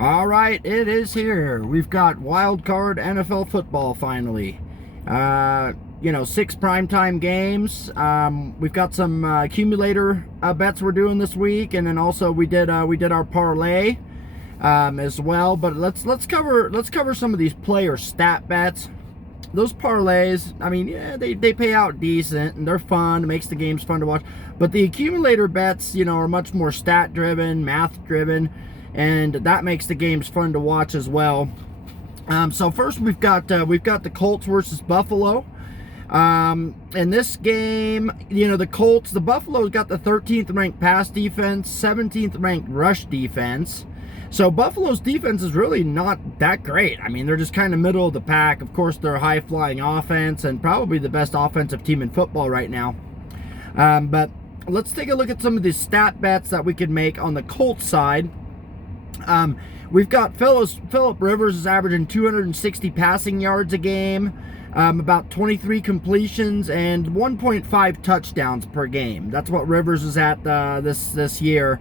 All right, it is here. We've got wild card NFL football finally. 6 primetime games. We've got some accumulator bets we're doing this week, and then also we did our parlay as well. But let's cover some of these player stat bets. Those parlays, I mean, yeah, they pay out decent and they're fun. It makes the games fun to watch. But the accumulator bets, are much more stat driven, math driven, and that makes the games fun to watch as well. So first we've got the Colts versus Buffalo. In this game, the Buffalo's got the 13th ranked pass defense, 17th ranked rush defense. So Buffalo's defense is really not that great. I mean, they're just kind of middle of the pack. Of course, they're a high-flying offense and probably the best offensive team in football right now. But let's take a look at some of the stat bets that we could make on the Colts side. We've got Phillip Rivers is averaging 260 passing yards a game, about 23 completions, and 1.5 touchdowns per game. That's what Rivers is at this year.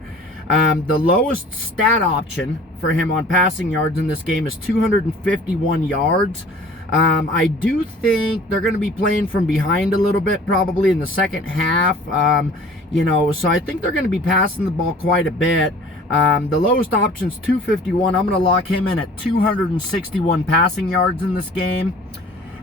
The lowest stat option for him on passing yards in this game is 251 yards. I do think they're going to be playing from behind a little bit, probably in the second half. So I think they're going to be passing the ball quite a bit. The lowest option is 251. I'm going to lock him in at 261 passing yards in this game.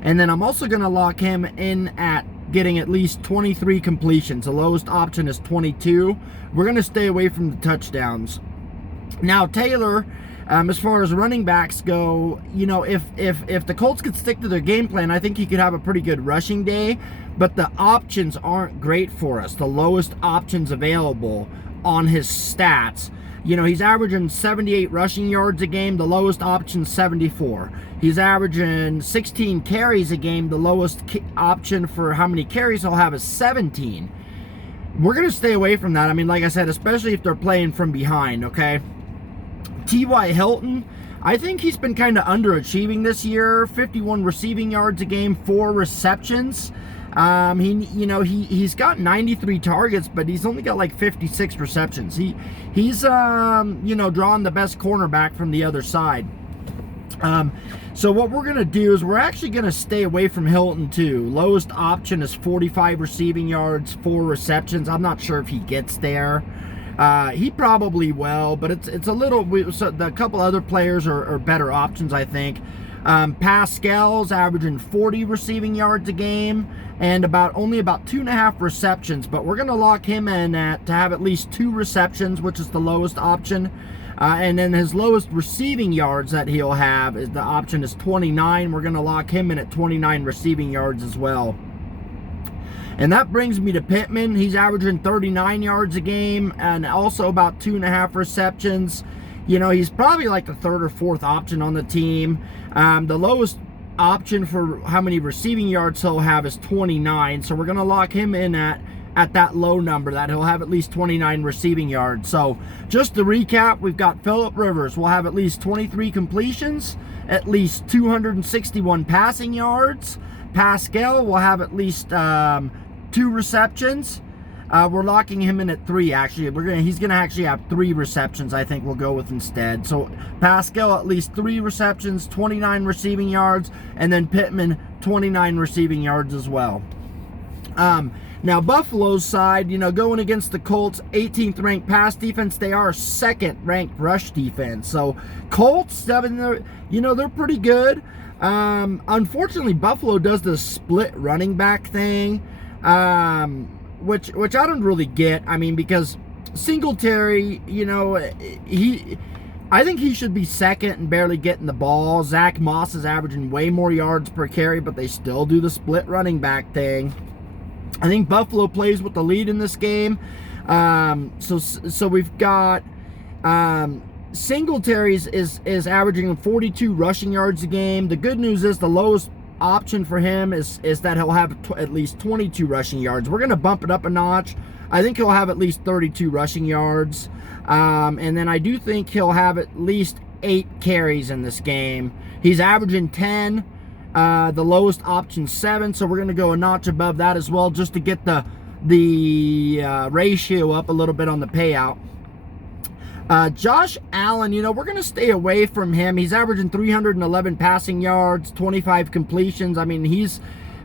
And then I'm also going to lock him in at getting at least 23 completions. The lowest option is 22. We're going to stay away from the touchdowns. Now, Taylor, as far as running backs go, if the Colts could stick to their game plan, I think he could have a pretty good rushing day. But the options aren't great for us. The lowest options available on his stats. He's averaging 78 rushing yards a game. The lowest option 74. He's averaging 16 carries a game. The lowest option for how many carries he'll have is 17. We're going to stay away from that. I mean, like I said, especially if they're playing from behind, okay? T.Y. Hilton, I think he's been kind of underachieving this year. 51 receiving yards a game, 4 receptions. He's got 93 targets, but he's only got like 56 receptions. He's drawing the best cornerback from the other side. So what we're going to do is we're actually going to stay away from Hilton too. Lowest option is 45 receiving yards, 4 receptions. I'm not sure if he gets there. He probably will, but it's a little. So a couple other players are better options, I think. Pascal's averaging 40 receiving yards a game and only about 2.5 receptions, but we're going to lock him in to have at least 2 receptions, which is the lowest option. And then his lowest receiving yards that he'll have is the option is 29. We're going to lock him in at 29 receiving yards as well. And that brings me to Pittman. He's averaging 39 yards a game and also about 2.5 receptions. He's probably like the third or fourth option on the team. The lowest option for how many receiving yards he'll have is 29. So we're going to lock him in at that low number, that he'll have at least 29 receiving yards. So just to recap, we've got Phillip Rivers will have at least 23 completions, at least 261 passing yards. Pascal will have at least 2 receptions. We're locking him in at 3, actually. He's gonna actually have 3 receptions, I think we'll go with instead. So Pascal at least 3 receptions, 29 receiving yards, and then Pittman 29 receiving yards as well. Now Buffalo's side, going against the Colts, 18th ranked pass defense. They are 2nd ranked rush defense. So Colts, they're pretty good. Unfortunately, Buffalo does the split running back thing. Which I don't really get. I mean, because Singletary, I think he should be 2nd and barely getting the ball. Zach Moss is averaging way more yards per carry, but they still do the split running back thing. I think Buffalo plays with the lead in this game. So we've got Singletary is averaging 42 rushing yards a game. The good news is the lowest option for him is that he'll have at least 22 rushing yards. We're going to bump it up a notch. I think he'll have at least 32 rushing yards. And then I do think he'll have at least 8 carries in this game. He's averaging 10. The lowest option 7, so we're going to go a notch above that as well, just to get the ratio up a little bit on the payout. Josh Allen, we're going to stay away from him. He's averaging 311 passing yards, 25 completions. I mean, he's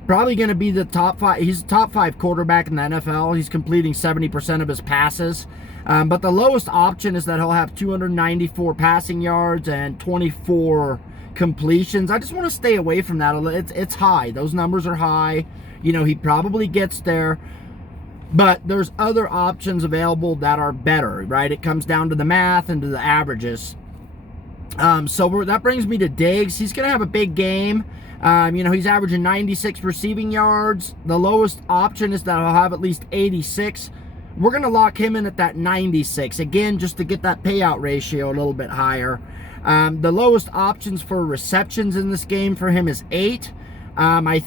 probably going to be the top 5. He's a top 5 quarterback in the NFL. He's completing 70% of his passes. But the lowest option is that he'll have 294 passing yards and 24 completions. I just want to stay away from that. It's high. Those numbers are high. He probably gets there. But there's other options available that are better, right? It comes down to the math and to the averages. So that brings me to Diggs. He's going to have a big game. He's averaging 96 receiving yards. The lowest option is that he'll have at least 86. We're going to lock him in at that 96. Again, just to get that payout ratio a little bit higher. The lowest options for receptions in this game for him is 8. I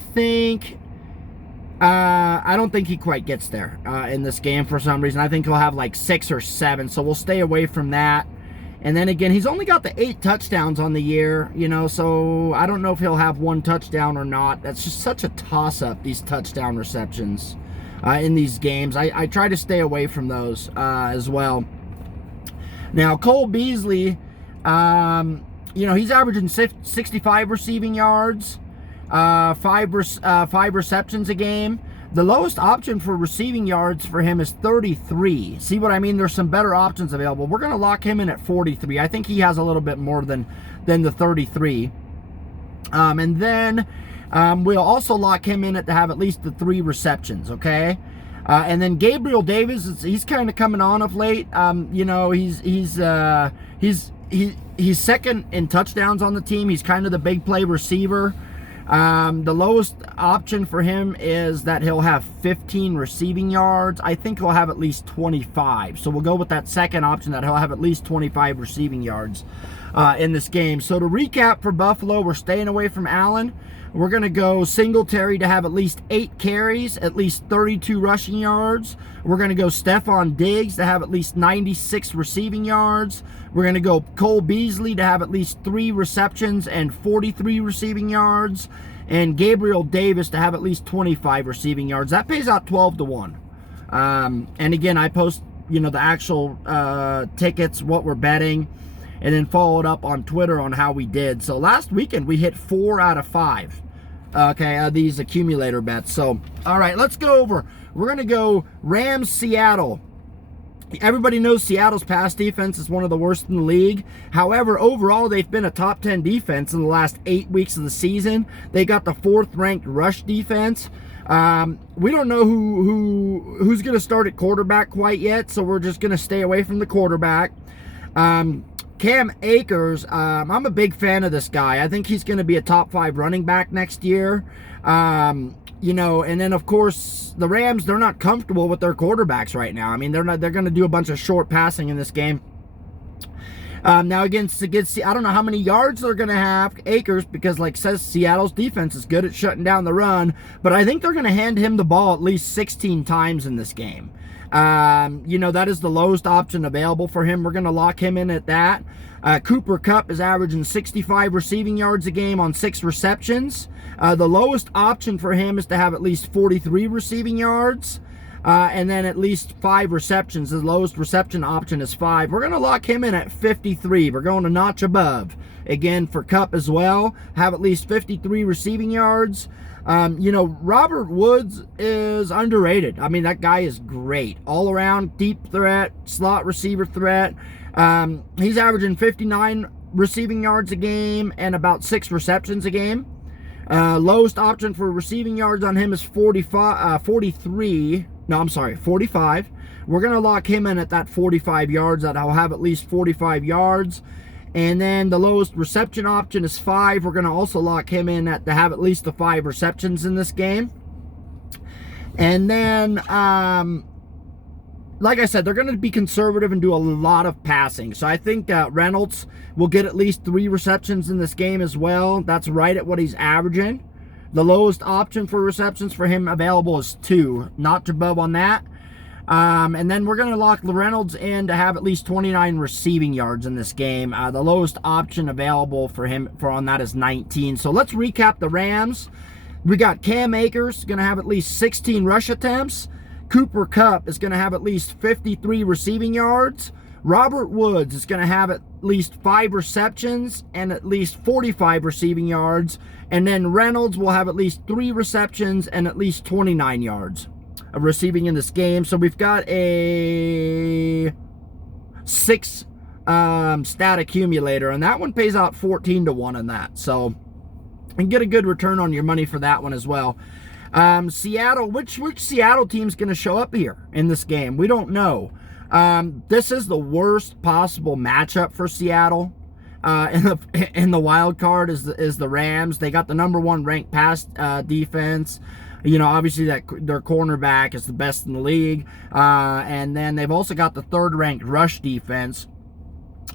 don't think he quite gets there in this game for some reason. I think he'll have like 6 or 7, so we'll stay away from that. And then again, he's only got the 8 touchdowns on the year, so I don't know if he'll have 1 touchdown or not. That's just such a toss-up, these touchdown receptions in these games. I try to stay away from those as well. Now, Cole Beasley, he's averaging 65 receiving yards. 5 receptions a game. The lowest option for receiving yards for him is 33. See what I mean? There's some better options available. We're going to lock him in at 43. I think he has a little bit more than the 33. And then we'll also lock him in to have at least the 3 receptions, okay? And then Gabriel Davis, he's kind of coming on of late. He's second in touchdowns on the team. He's kind of the big play receiver. The lowest option for him is that he'll have 15 receiving yards. I think he'll have at least 25. So we'll go with that second option, that he'll have at least 25 receiving yards in this game. So to recap for Buffalo, we're staying away from Allen. We're going to go Singletary to have at least 8 carries, at least 32 rushing yards. We're going to go Stephon Diggs to have at least 96 receiving yards. We're going to go Cole Beasley to have at least 3 receptions and 43 receiving yards. And Gabriel Davis to have at least 25 receiving yards. That pays out 12-1. And again, I post, the actual tickets, what we're betting, and then followed up on Twitter on how we did. So last weekend, we hit 4 out of 5. Okay, these accumulator bets. So, all right, let's go over. We're going to go Rams-Seattle. Everybody knows Seattle's pass defense is one of the worst in the league. However, overall, they've been a top 10 defense in the last 8 weeks of the season. They got the 4th-ranked rush defense. We don't know who's going to start at quarterback quite yet, so we're just going to stay away from the quarterback. Cam Akers, I'm a big fan of this guy. I think he's going to be a top 5 running back next year. And then of course the Rams, they're not comfortable with their quarterbacks right now. I mean, they're going to do a bunch of short passing in this game. Now against I don't know how many yards they're going to have, Akers, because like says Seattle's defense is good at shutting down the run, but I think they're going to hand him the ball at least 16 times in this game. That is the lowest option available for him. We're going to lock him in at that. Cooper Kupp is averaging 65 receiving yards a game on 6 receptions. The lowest option for him is to have at least 43 receiving yards. And then at least 5 receptions. The lowest reception option is 5. We're going to lock him in at 53. We're going a notch above. Again, for Kupp as well, have at least 53 receiving yards. Robert Woods is underrated. I mean, that guy is great. All around, deep threat, slot receiver threat. He's averaging 59 receiving yards a game and about 6 receptions a game. Lowest option for receiving yards on him is 45. We're going to lock him in at that 45 yards. That I'll have at least 45 yards. And then the lowest reception option is 5. We're going to also lock him in to have at least the 5 receptions in this game. And then, like I said, they're going to be conservative and do a lot of passing. So I think Reynolds will get at least 3 receptions in this game as well. That's right at what he's averaging. The lowest option for receptions for him available is 2. Not above on that. And then we're going to lock Reynolds in to have at least 29 receiving yards in this game. The lowest option available for him on that is 19. So let's recap the Rams. We got Cam Akers going to have at least 16 rush attempts. Cooper Kupp is going to have at least 53 receiving yards. Robert Woods is going to have at least 5 receptions and at least 45 receiving yards. And then Reynolds will have at least 3 receptions and at least 29 yards of receiving in this game. So we've got a 6 stat accumulator, and that one pays out 14 to 1 on that. So you can get a good return on your money for that one as well. Seattle, which Seattle team's going to show up here in this game? We don't know. This is the worst possible matchup for Seattle. In the wild card is the Rams. They got the #1 ranked pass defense. You know, obviously that their cornerback is the best in the league. And then they've also got the 3rd ranked rush defense.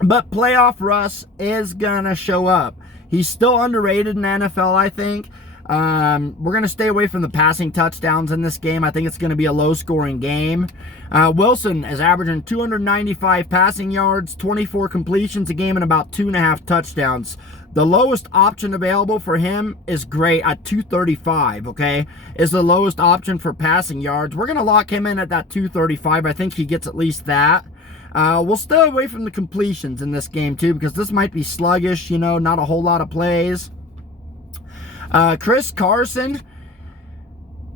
But playoff Russ is gonna show up. He's still underrated in the NFL, I think. We're going to stay away from the passing touchdowns in this game. I think it's going to be a low-scoring game. Wilson is averaging 295 passing yards, 24 completions a game, and about 2.5 touchdowns. The lowest option available for him is great at 235, okay? Is the lowest option for passing yards. We're going to lock him in at that 235. I think he gets at least that. We'll stay away from the completions in this game, too, because this might be sluggish, you know, not a whole lot of plays. Chris Carson,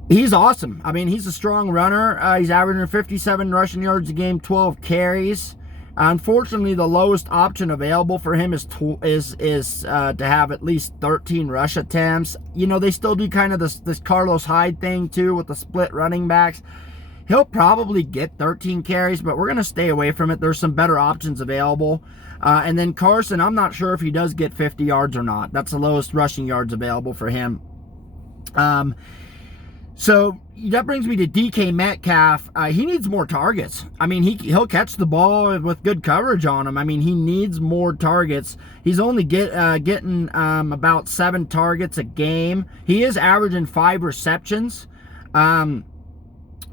he's awesome. I mean, he's a strong runner. He's averaging 57 rushing yards a game, 12 carries. Unfortunately, the lowest option available for him is to have at least 13 rush attempts. You know, they still do kind of this Carlos Hyde thing, too, with the split running backs. He'll probably get 13 carries, but we're going to stay away from it. There's some better options available. And then Carson, I'm not sure if he does get 50 yards or not. That's the lowest rushing yards available for him. So that brings me to DK Metcalf. He needs more targets. I mean, he'll catch the ball with good coverage on him. I mean, he needs more targets. He's only getting about 7 targets a game. He is averaging 5 receptions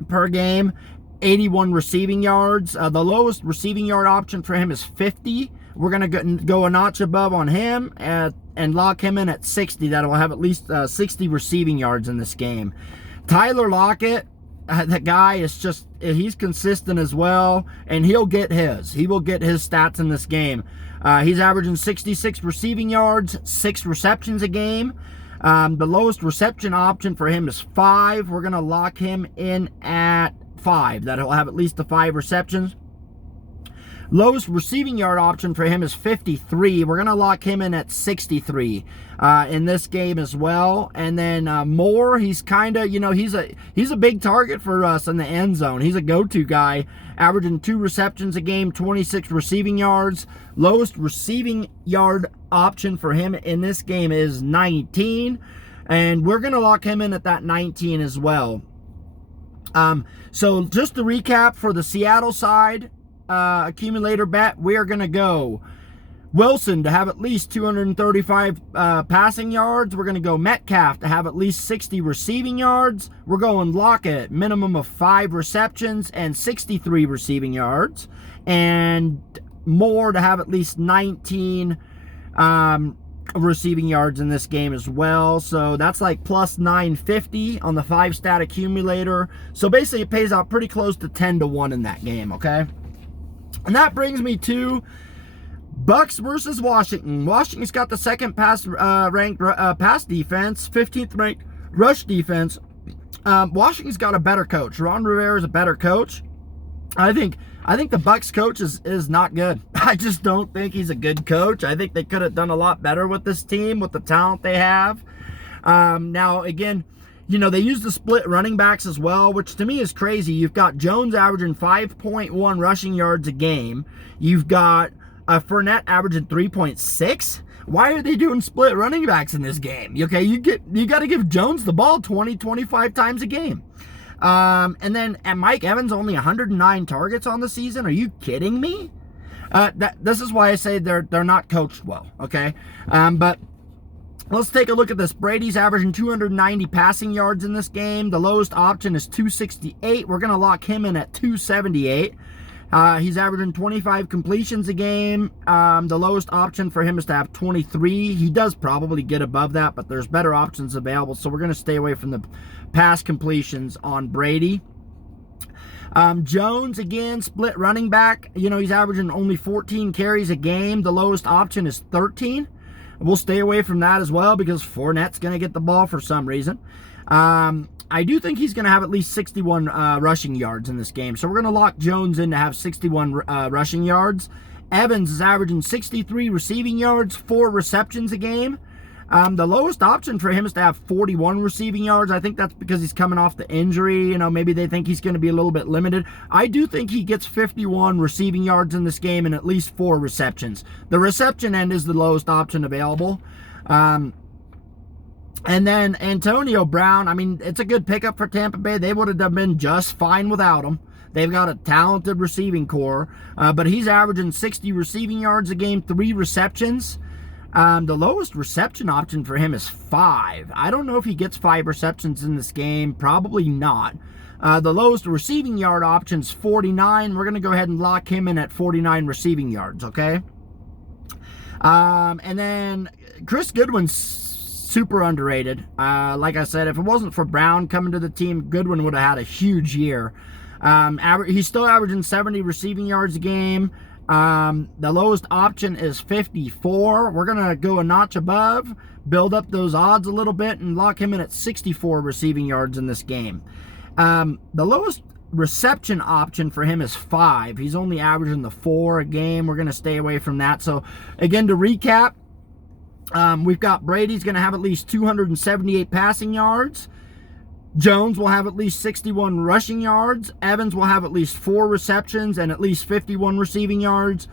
per game, 81 receiving yards. The lowest receiving yard option for him is 50. We're going to go a notch above on him and lock him in at 60. That will have at least 60 receiving yards in this game. Tyler Lockett, that guy is just, he's consistent as well, and he'll get his. He will get his stats in this game. He's averaging 66 receiving yards, 6 receptions a game. The lowest reception option for him is 5. We're going to lock him in at 5. That he'll have at least the 5 receptions. Lowest receiving yard option for him is 53. We're going to lock him in at 63 in this game as well. And then Moore, he's kind of, you know, he's a big target for us in the end zone. He's a go-to guy, averaging 2 receptions a game, 26 receiving yards. Lowest receiving yard option for him in this game is 19. And we're going to lock him in at that 19 as well. So just to recap for the Seattle side, accumulator bet, we are going to go Wilson to have at least 235 passing yards. We're going to go Metcalf to have at least 60 receiving yards. We're going Lockett, minimum of 5 receptions and 63 receiving yards. And Moore to have at least 19 receiving yards in this game as well. So that's like plus 950 on the 5-stat accumulator. So basically it pays out pretty close to 10 to 1 in that game, okay? And that brings me to Bucks versus Washington. Washington's got the 2nd ranked pass defense, 15th ranked rush defense. Washington's got a better coach. Ron Rivera is a better coach. I think the Bucks coach is not good. I just don't think he's a good coach. I think they could have done a lot better with this team, with the talent they have. Now, again, you know, they use the split running backs as well, which to me is crazy. You've got Jones averaging 5.1 rushing yards a game. You've got Fournette averaging 3.6. Why are they doing split running backs in this game? Okay, you got to give Jones the ball 20, 25 times a game. And Mike Evans only 109 targets on the season. Are you kidding me? This is why I say they're not coached well. Okay, but let's take a look at this. Brady's averaging 290 passing yards in this game. The lowest option is 268. We're going to lock him in at 278. He's averaging 25 completions a game. The lowest option for him is to have 23. He does probably get above that, but there's better options available, so we're going to stay away from the pass completions on Brady. Jones, again, split running back. You know, he's averaging only 14 carries a game. The lowest option is 13. We'll stay away from that as well because Fournette's going to get the ball for some reason. I do think he's going to have at least 61 rushing yards in this game. So we're going to lock Jones in to have 61 rushing yards. Evans is averaging 63 receiving yards, 4 receptions a game. The lowest option for him is to have 41 receiving yards. I think that's because he's coming off the injury. You know, maybe they think he's going to be a little bit limited. I do think he gets 51 receiving yards in this game and at least 4 receptions. The reception end is the lowest option available. And then Antonio Brown, I mean, it's a good pickup for Tampa Bay. They would have been just fine without him. They've got a talented receiving core, but he's averaging 60 receiving yards a game, 3 receptions. The lowest reception option for him is 5. I don't know if he gets 5 receptions in this game. Probably not. The lowest receiving yard option is 49. We're going to go ahead and lock him in at 49 receiving yards, okay? And then Chris Goodwin's super underrated. Like I said, if it wasn't for Brown coming to the team, Goodwin would have had a huge year. He's still averaging 70 receiving yards a game. The lowest option is 54. We're going to go a notch above, build up those odds a little bit, and lock him in at 64 receiving yards in this game. The lowest reception option for him is 5. He's only averaging the 4 a game. We're going to stay away from that. So, again, to recap, we've got Brady's going to have at least 278 passing yards. Jones will have at least 61 rushing yards. Evans will have at least 4 receptions and at least 51 receiving yards.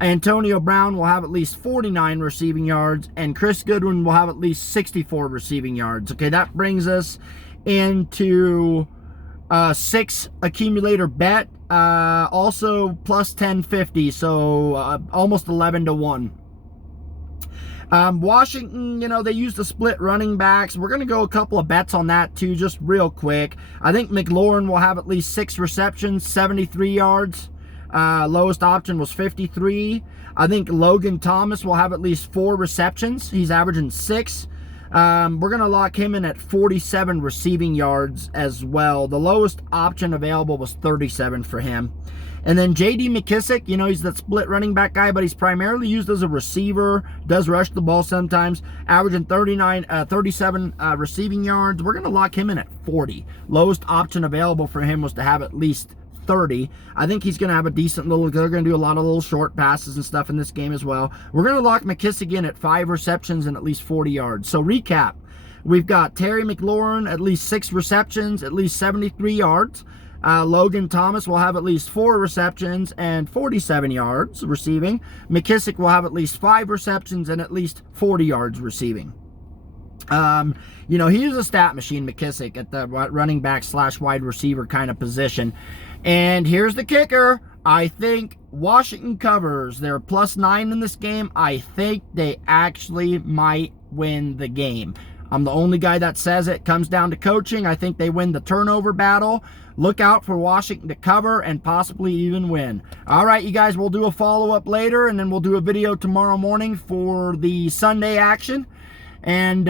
Antonio Brown will have at least 49 receiving yards. And Chris Goodwin will have at least 64 receiving yards. Okay, that brings us into 6 accumulator bet. Also plus 1050, so almost 11 to 1. Washington, you know, they used the split running backs. We're going to go a couple of bets on that too, just real quick. I think McLaurin will have at least 6 receptions, 73 yards. Lowest option was 53. I think Logan Thomas will have at least 4 receptions. He's averaging 6. We're going to lock him in at 47 receiving yards as well. The lowest option available was 37 for him. And then J.D. McKissick, you know, he's that split running back guy, but he's primarily used as a receiver, does rush the ball sometimes, averaging 37 receiving yards. We're going to lock him in at 40. Lowest option available for him was to have at least 30. I think he's going to have a decent little, they're going to do a lot of little short passes and stuff in this game as well. We're going to lock McKissick in at 5 receptions and at least 40 yards. So recap, we've got Terry McLaurin, at least 6 receptions, at least 73 yards. Logan Thomas will have at least 4 receptions and 47 yards receiving. McKissick will have at least 5 receptions and at least 40 yards receiving. You know, he is a stat machine, McKissick, at the running back / wide receiver kind of position. And here's the kicker. I think Washington covers. They're plus 9 in this game. I think they actually might win the game. I'm the only guy that says it. Comes down to coaching. I think they win the turnover battle. Look out for Washington to cover and possibly even win. All right, you guys, we'll do a follow-up later, and then we'll do a video tomorrow morning for the Sunday action. And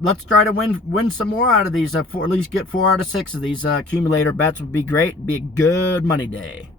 let's try to win some more out of these. At least get 4 out of 6 of these accumulator bets would be great. It'd be a good money day.